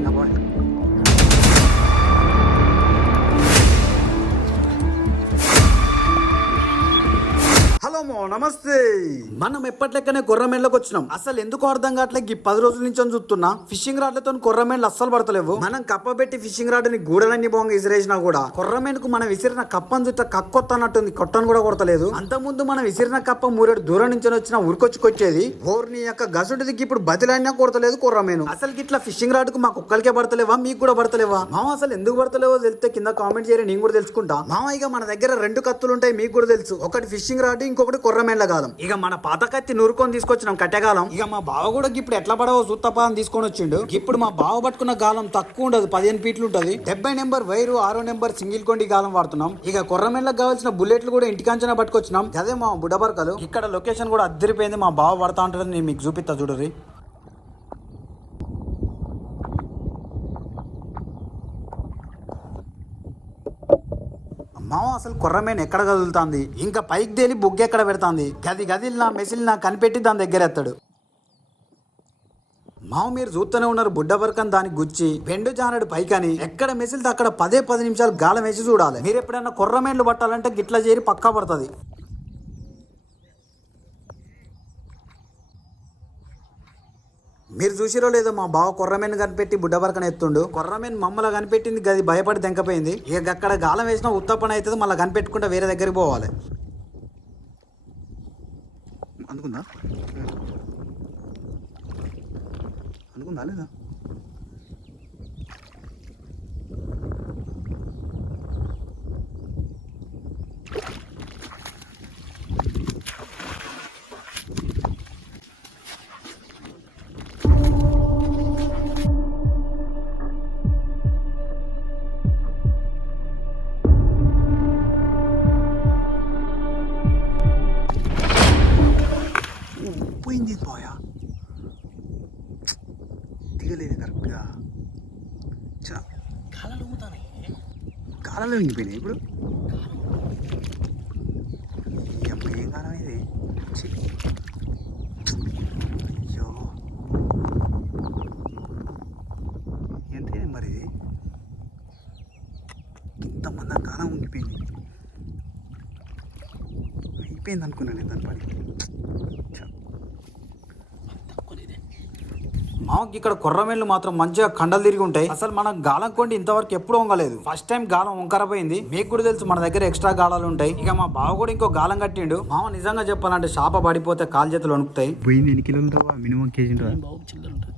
కింద పోయి హలో మో నమస్తే. మనం ఎప్పట్లెక్కనే కొర్రమేళ్ళకి వచ్చినాం. అసలు ఎందుకు అర్థం కావట్లే? ఈ పది రోజుల నుంచి అని చూస్తున్నా. ఫిషింగ్ రాడ్లతో కొర్రమేళ్ళు అస్సలు పడతలేవు. మనం కప్ప పెట్టి ఫిషింగ్ రాడ్ని గూడలన్నీ బాగా విసిరేసినా కూడా కొర్రమేనుకు మనం విసిరిన కప్పని చుట్టూ కక్కొత్తన్నట్టుంది. కొట్టను కూడా కొడతలేదు. అంత ముందు మనం విసిరిన కప్ప మూరేడు దూరం నుంచి వచ్చిన ఉరికొచ్చి కొచ్చేది ఓర్ని యొక్క గసుడికి ఇప్పుడు బదిలైనా కొడతలేదు కొర్రమేను అసలు ఇట్లా ఫిషింగ్ రాడ్కు మాకు ఒక్కరికే పడతలేవా? మీకు కూడా పడతలేవా? మా అసలు ఎందుకు పడతలేవో తెలిస్తే కింద కామెంట్ చేయరు నేను కూడా తెలుసుకుంటా. మామ ఇక మన దగ్గర రెండు కత్తులు ఉంటాయి మీకు కూడా తెలుసు. ఒకటి ఫిషింగ్ రాడ్ ఇంకొకటి కొర్రమేళ్ళ గాలం. ఇక మన పాత కత్తి నూరుకొని తీసుకొచ్చినాం కట్టెగాలం. ఇక మా బావ కూడా ఇప్పుడు ఎట్లా పడవో సూత్తపా అని తీసుకొని వచ్చిండు. ఇప్పుడు మా బావ పట్టుకున్న గాలం తక్కువ ఉండదు పదిహేను ఫీట్లు ఉంటది. డెబ్బై నెంబర్ వైరు ఆరో నెంబర్ సింగిల్ కొండి గాలం వాడుతున్నాం. ఇక కొర్రమేళ్ళకి కావాల్సిన బుల్లెట్లు కూడా ఇంటికాంచన పట్టుకొచ్చినాం. అదే మా బుడబర్కలు ఇక్కడ లొకేషన్ కూడా అద్దరిపోయింది మా బావ పడతా ఉంటుందని నేను మీకు చూపిస్తా చూడరి మామ అసలు కొర్రమేన ఎక్కడ కదులుతాంది? ఇంకా పైకి తేలి బొగ్గెక్కడ పెడుతుంది? గది గదిలు నా మెసిల్ నా కనిపెట్టి దాని దగ్గర ఎత్తాడు. మామ మీరు చూస్తూనే ఉన్నారు బుడ్డ బరకని దానికి గుచ్చి. పెండు జానడు పైకని ఎక్కడ మెసిల్తో అక్కడ పదే పది నిమిషాలు గాలం వేసి చూడాలి. మీరు ఎప్పుడైనా కొర్రమేన్లు పట్టాలంటే గిట్ల చేరి పక్కా పడుతుంది. మీరు చూసిరో లేదో మా బావ కొర్రమేను కనిపెట్టి బుడ్డబరకన ఎత్తుండు. కొర్రమేను మమ్మల్ని కనిపెట్టింది గది భయపడి తెంకపోయింది. ఇక అక్కడ గాలం వేసిన ఉత్తపన అవుతుంది మళ్ళీ కనిపెట్టుకుంటే వేరే దగ్గరికి పోవాలి. అనుకుందా? అందుకుందా లేదా? పోయింది పోయా? దిగలేదు కరెక్ట్గా. చా కాలాలు ఊగుతాయి కాలంలో నిండిపోయినాయి ఇప్పుడు. అమ్మ ఏం కాలం ఇది. అయ్యో. ఏంటి మరి ఇది? ఇంతమంది కాలం ఉండిపోయింది. అయిపోయింది అనుకున్నాను నేను దాని పని. మామకి ఇక్కడ కొర్రమేళ్ళు మాత్రం మంచిగా కండలు తిరిగి ఉంటాయి. అసలు మనం గాలం కొండి ఇంతవరకు ఎప్పుడు వంగలేదు. ఫస్ట్ టైం గాలం వంకరపోయింది. మీకు కూడా తెలుసు మన దగ్గర ఎక్స్ట్రా గాలాలు ఉంటాయి. ఇక మా బావ కూడా ఇంకో గాలం కట్టిండు. మామ నిజంగా చెప్పాలంటే షాప పడిపోతే కాలు చేతులు వణుకుతాయి. మినిమం కేజీ ఉంటుందా బాబు చిల్లర ఉంటుంది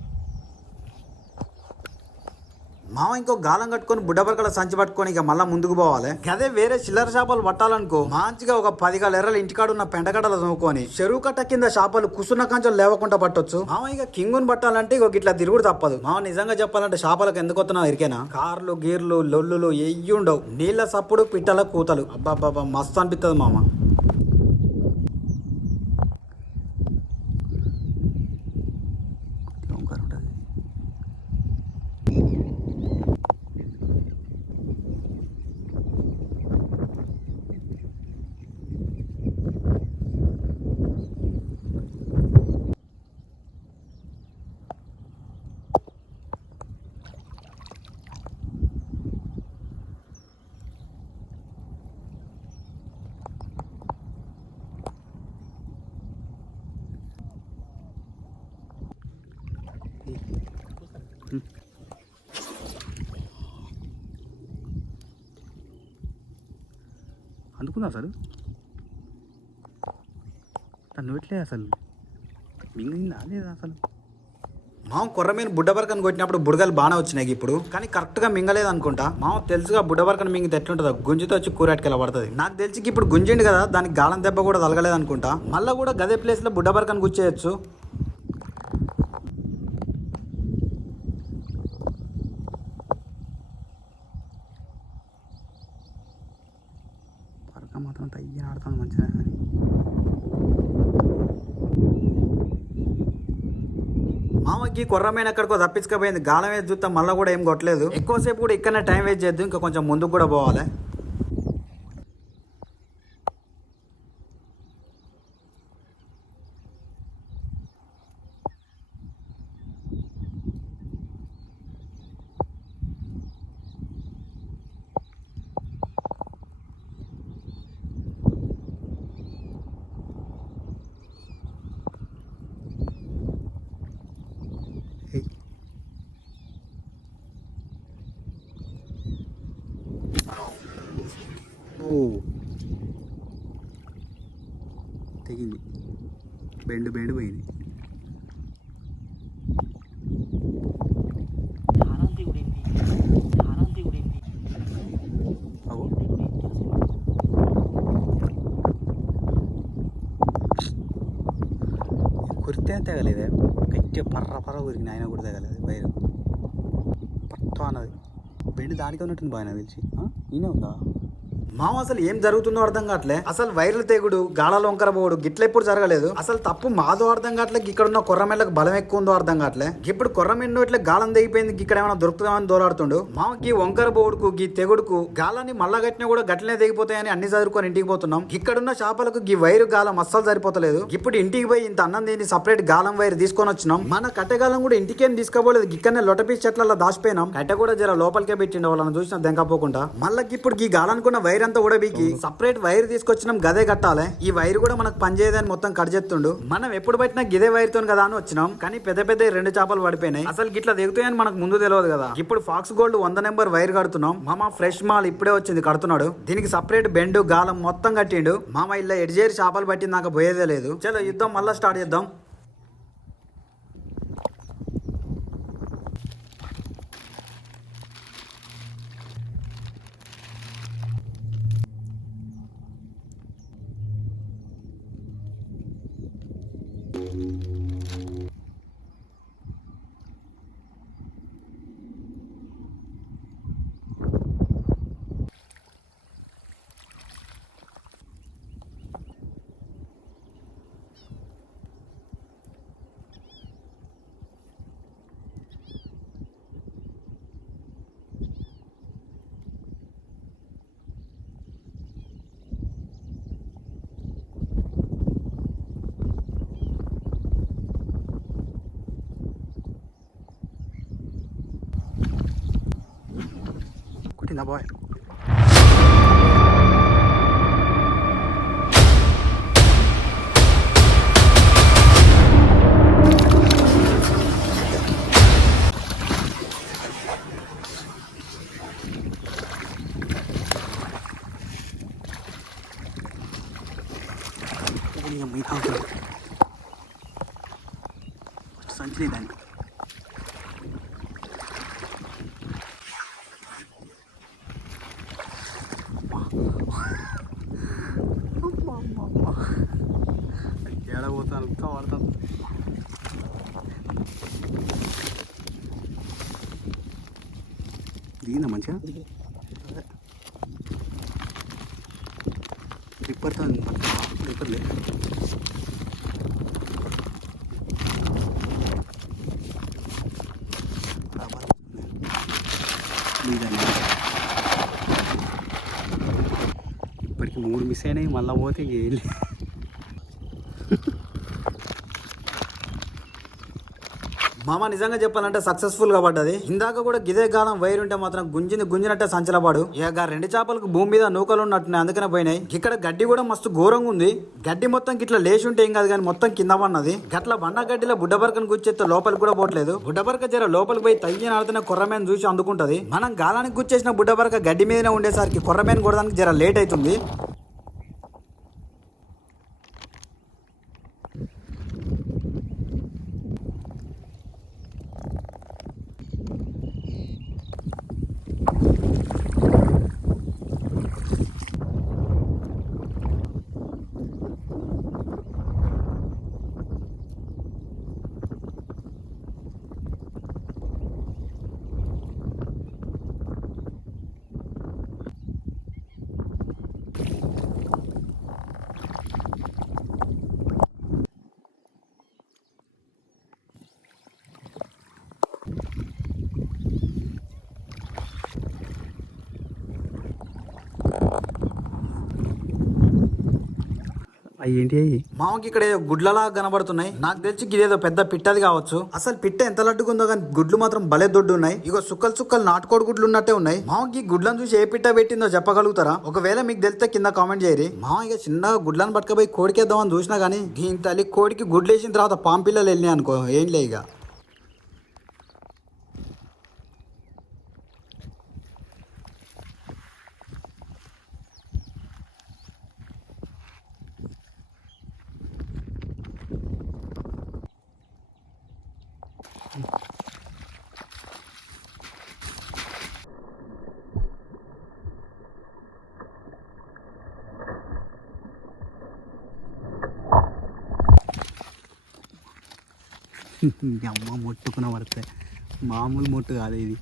మామ ఇంకో గాలం కట్టుకొని బుడ్డబరకల సంచి పట్టుకొని ఇక మళ్ళీ ముందుకు పోవాలి. అదే వేరే చిల్లర చేపలు పట్టాలనుకో మంచిగా ఒక పదిగాల ఎర్రలు ఇంటికాడ ఉన్న పెండగడలు తోముకొని చెరువు కట్ట కింద చేపలు కుసున్న కంచెలు లేవకుండా పట్టొచ్చు. మామ ఇక కింగుని పట్టాలంటే ఇక ఇట్లా తిరుగుడు తప్పదు. మామ నిజంగా చెప్పాలంటే చేపలకు ఎందుకు వస్తున్నా ఇరికేనా? కార్లు గీర్లు లొల్లులు ఎయ్యి ఉండవు నీళ్ళ సప్పుడు పిట్టల కూతలు. అబ్బాబ్బా మస్తు అనిపిస్తుంది మామ ఓంకారం ఉంటుంది అందుకుందా అసలు? తను నోట్లే అసలు. మింగిందా లేదా అసలు? మామ కొర్రమీన బుడ్డబరకను కొట్టినప్పుడు బుడగలు బాగానే వచ్చినాయి ఇప్పుడు. కానీ కరెక్ట్గా మింగలేదు అనుకుంటా. మామ తెలుసుగా బుడ్డబరకను మింగితే ఎట్లుంటుందో. గుంజితో వచ్చి కూరటికెళ్ళ పడుతుంది. నాకు తెలిసి ఇప్పుడు గుంజిండు కదా దానికి గాలం దెబ్బ కూడా తలగలేదు అనుకుంటా. మళ్ళీ కూడా గదే ప్లేస్లో బుడ్డబరకను గుచ్చేయచ్చు పరక మాత్రం తయ్య ఆడుతాను మంచిగా కానీ మామకి కొర్రమైన ఎక్కడికో తప్పించుకపోయింది గాలం వేసి చూస్తాం మళ్ళీ కూడా ఏం కొట్టలేదు. ఎక్కువసేపు కూడా ఇక్కడనే టైం వేస్ట్ చేద్దాం. ఇంకా కొంచెం ముందుకు కూడా పోవాలి. ఓ. తెగింది. బెండు బెండు పోయింది. దారాంతి కురితే తెగలేదే. గట్టిగా పర్ర పర్ర కురికిన ఆయన కూడా తెగలేదు. వైరు. పట్టు అన్నది. బెండు దానికి ఉన్నట్టుంది బాగా తెలిసి. ఈయన ఉందా? మామ అసలు ఏం జరుగుతుందో అర్థం కావట్లే. అసలు వైర్లు తెగుడు గాళాలు వంకర పోడు గిట్ల ఎప్పుడు జరగలేదు. అసలు తప్పు మాదో అర్థం కావట్లే ఇక్కడ ఉన్న కొర్రమెళ్ళకి బలం ఎక్కువ ఉందో అర్థం కావట్లే. ఇప్పుడు కొర్రమెన్ను ఇట్లా గాలం తెగిపోయింది ఇక్కడ ఏమైనా దొరుకుతామని దోలాడుతుండు. మామకి వంకర బోడుకు గీ తెగుడుకు గాలాన్ని మళ్ళా గట్టినా కూడా గట్లనే తెగిపోతాయని అన్ని చదువుకొని ఇంటికి పోతున్నాం. ఇక్కడున్న చేపలకు గీ వైరు గాలం అస్సలు సరిపోతలేదు. ఇప్పుడు ఇంటికి పోయి ఇంత అన్నం తిని సపరేట్ గాలం వైర్ తీసుకొని వచ్చినాం. మన కట్టెగాలం కూడా ఇంటికేం తీసుకోబోలేదు. ఇక్కడనే లొటపీ చెట్లలో దాచిపోయినాం. కట్టె కూడా జర లోపలికే పెట్టిండు వాళ్ళని చూసిన దెంకపోకుండా మళ్ళీ ఇప్పుడు ఈ గాలనుకున్న వైర్ అంతా కూడా బీకి సపరేట్ వైర్ తీసుకొచ్చినాం గదే కట్టాలి. ఈ వైర్ కూడా మనకు పనిచేయదని మొత్తం కట్ చేస్తుండు. మనం ఎప్పుడు పట్టినా గిదే వైర్తో కదా అని వచ్చినాం. కానీ పెద్ద పెద్ద రెండు చేపలు పడిపోయినాయి. అసలు గిట్లా దిగుతాయని మనకు ముందు తెలియదు కదా. ఇప్పుడు ఫాక్స్ గోల్డ్ వంద నెంబర్ వైర్ కడుతున్నాం. మామ ఫ్రెష్ మాల్ ఇప్పుడే వచ్చింది కడుతున్నాడు. దీనికి సపరేట్ బెండు గాలం మొత్తం కట్టిండు. మామ ఇలా ఎడ్జేరి చేపలు పట్టిందాక పోయేదే లేదు. చలో యుద్ధం మళ్ళీ స్టార్ట్ చేద్దాం. కుట్టిందా బాయ్ సంచి దాన్ని ఏడ దిగిందా మంచిగా రిప్పర్తో రిప్పర్ లేదు ఇప్పటికి మూడు మిస్ అయినాయి మళ్ళీ పోతే ఇంక ఏం లేదు. మామ నిజంగా చెప్పాలంటే సక్సెస్ఫుల్గా పడ్డది. ఇందాక కూడా గిదే గాలం వైర్ ఉంటే మాత్రం గుంజింది గుంజినట్టే సంచలపాడు ఇక రెండు చేపలకు భూమి మీద నూకలు ఉన్నట్టున్నాయి అందుకనే పోయినాయి. ఇక్కడ గడ్డి కూడా మస్తు ఘోరంగా ఉంది. గడ్డి మొత్తం ఇట్లా లేచి ఉంటే ఏం కాదు కానీ మొత్తం కింద పన్నది గట్ల బండ గడ్డిలో బుడ్డబరకను గుచ్చేస్తే లోపలికి కూడా పోవట్లేదు. బుడ్డబరక జర లోపలికి పోయి తయ్యని ఆడుతున్న కొర్రమేను చూసి అందుకుంటది. మనం గాలానికి గుచ్చేసిన బుడ్డబరక గడ్డి మీదనే ఉండేసరికి కొర్రమేను కొడడానికి జర లేట్ అవుతుంది. అవి ఏంటి అయ్యి? మామకి ఇక్కడ ఏదో గుడ్లలా కనబడుతున్నాయి. నాకు తెలిసి ఇదేదో పెద్ద పిట్టది కావచ్చు. అసలు పిట్ట ఎంత లడ్డుకుందో కానీ గుడ్లు మాత్రం భలే దొడ్డు ఉన్నాయి ఇగో సుక్కలు సుక్కలు నాటుకోడి గుడ్లు ఉన్నట్టే ఉన్నాయి. మామకి గుడ్లను చూసి ఏ పిట్ట పెట్టిందో చెప్పగలుగుతారా? ఒకవేళ మీకు తెలిస్తే కింద కామెంట్ చేయరి. మామ ఇక చిన్నగా గుడ్లను పట్టుకపోయి కోడికేద్దామని చూసినా కానీ దీని తల్లి కోడికి గుడ్లు వేసిన తర్వాత పాంపిల్లలు వెళ్ళినాయి అనుకో ఏం లే ఇక అమ్మ ముట్టుకున్న పడితే మామూలు ముట్టు కాదు ఇది.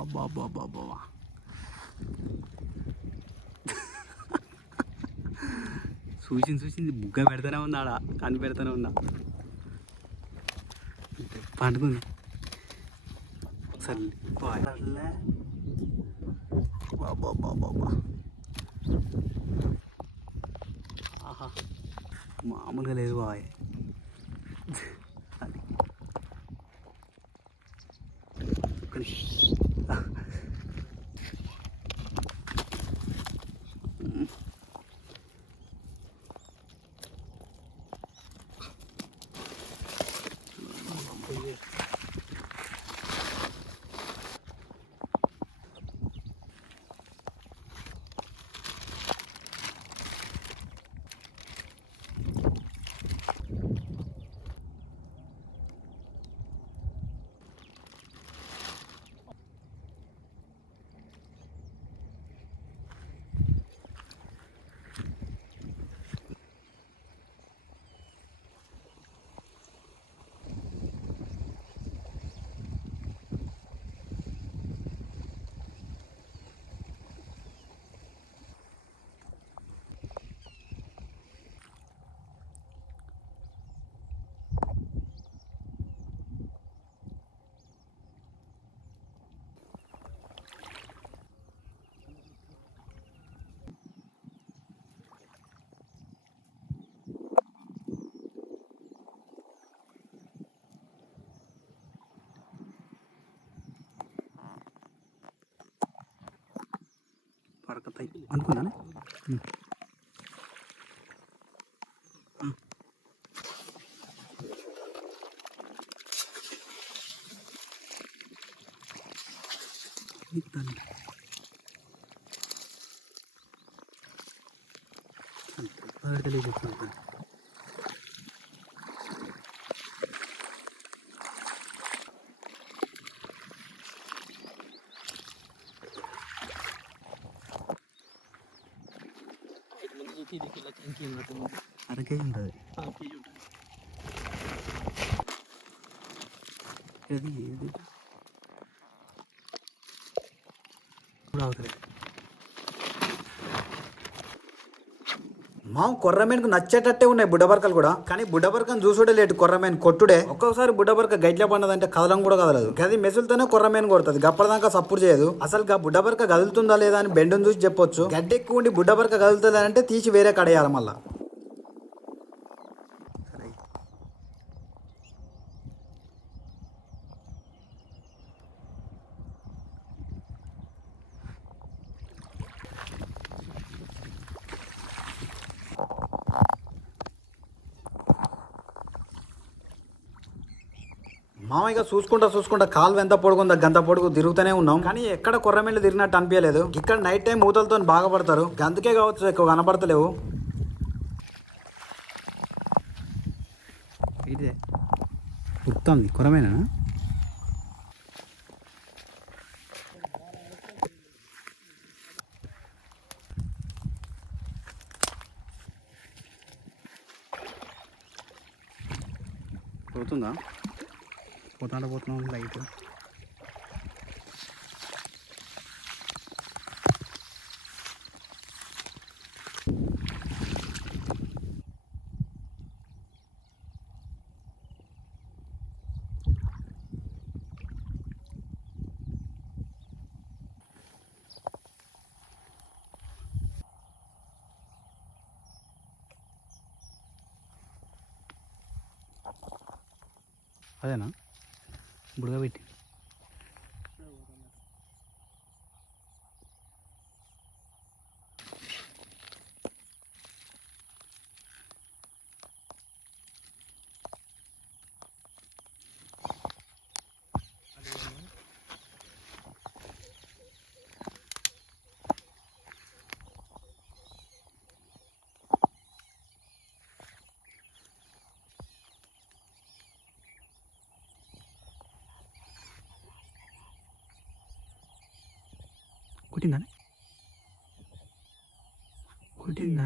అబ్బా అబ్బా అబ్బా అబ్బా చూసింది చూసింది. బుగ్గ పెడతానే ఉన్నా ఆడ కని పెడతానే ఉన్నా. పండుకుంది. సర్లే బాబా బాబా ఆహా. మామూలుగా లేదు బాయ్. అది. ఒక్క నిమిషం. పడకతాయి అనుకున్నానే తెలియదు ఇది ఇలా చెంకి ఉన్నట్టు ఉంది. అరకే ఉంటుంది ఆ, కేజీ ఉంటుంది. ఏది ఏది ఇప్పుడు అవసరం మా కొర్రమేన్కు నచ్చేటట్టే ఉన్నాయి బుడ్డబర్కలు కూడా. కానీ బుడ్డబర్కను చూసుడే లేటు కొర్రమేన్ కొట్టుడే. ఒక్కొక్కసారి బుడ్డబర్క గైట్ల పండదంటే కదలం కూడా కదలదు. గది మెసులుతోనే కొర్రమేన్ కొడుతుంది. గప్పటిదాకా సప్పుడు చేయదు. అసలు గా బుడ్డబర్క కదులుతుందా లేదా అని బెండును చూసి చెప్పొచ్చు. గడ్డి ఎక్కువ ఉండి బుడ్డబర్క కదులుతుందా అంటే తీసి వేరే కడేయాలి మళ్ళా సరే మామయ్య చూసుకుంటా చూసుకుంటా కాలు ఎంత పొడుగుందా గంత పొడుగు తిరుగుతూనే ఉన్నాం. కానీ ఎక్కడ కొర్రమేళ్ళు తిరిగినట్టు అనిపించలేదు. ఇక్కడ నైట్ టైం మూతలతో బాగుపడతారు. గంతకే కావచ్చు ఎక్కువ కనపడతలేవు. ఇదే. కొరమేనా? పోతుందా పోతాండ పోతున్నాం లైట్. అదేనా? బుడగ పెట్టి కొట్టిందా కొట్టిందా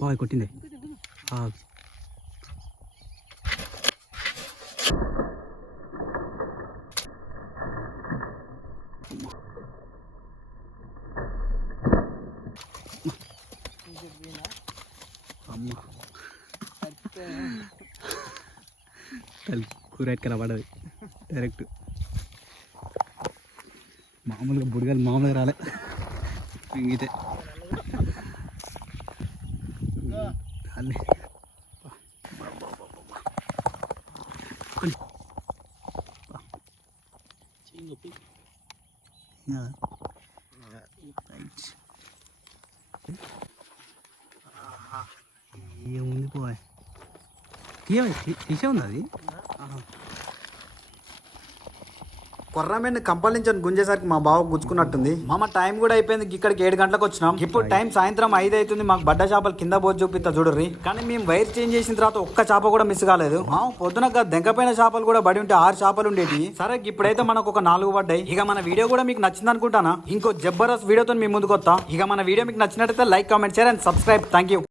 బాయ్ కొట్టింది? అమ్మ. కూరైట్ కనబడదు డైరెక్ట్. మామూలుగా బుడిగలు మామూలుగా రాలే. ఇంగితే అల్లే చెయ్యి నొప్పి ఏముంది పోయ్ తీసే ఉంది అది కొర్రమేండి కంపల్ నుంచి గుంజేసరికి మా బావ గుచ్చుకున్నట్టుంది. మామ టైం కూడా అయిపోయింది. ఇక్కడికి ఏడు గంటలకు వచ్చినాం. ఇప్పుడు టైం సాయంత్రం ఐదు అవుతుంది. మాకు బడ్డ చేపలు కింద పోసి చూపిస్తా చూడర్రి. కానీ మేము వైర్ చేంజ్ చేసిన తర్వాత ఒక్క చేప కూడా మిస్ కాలేదు. మా పొద్దున దెంకపోయిన చేపలు కూడా బడి ఉంటే ఆరు చేపలు ఉండేవి సరే ఇప్పుడైతే మనకు ఒక నాలుగు పడ్డాయి. ఇక మన వీడియో కూడా మీకు నచ్చింది అనుకుంటానా ఇంకో జబర్దస్త్ వీడియోతో మీ ముందుకు వస్తా ఇక మన వీడియో మీకు నచ్చినట్టయితే like comment share and subscribe thank you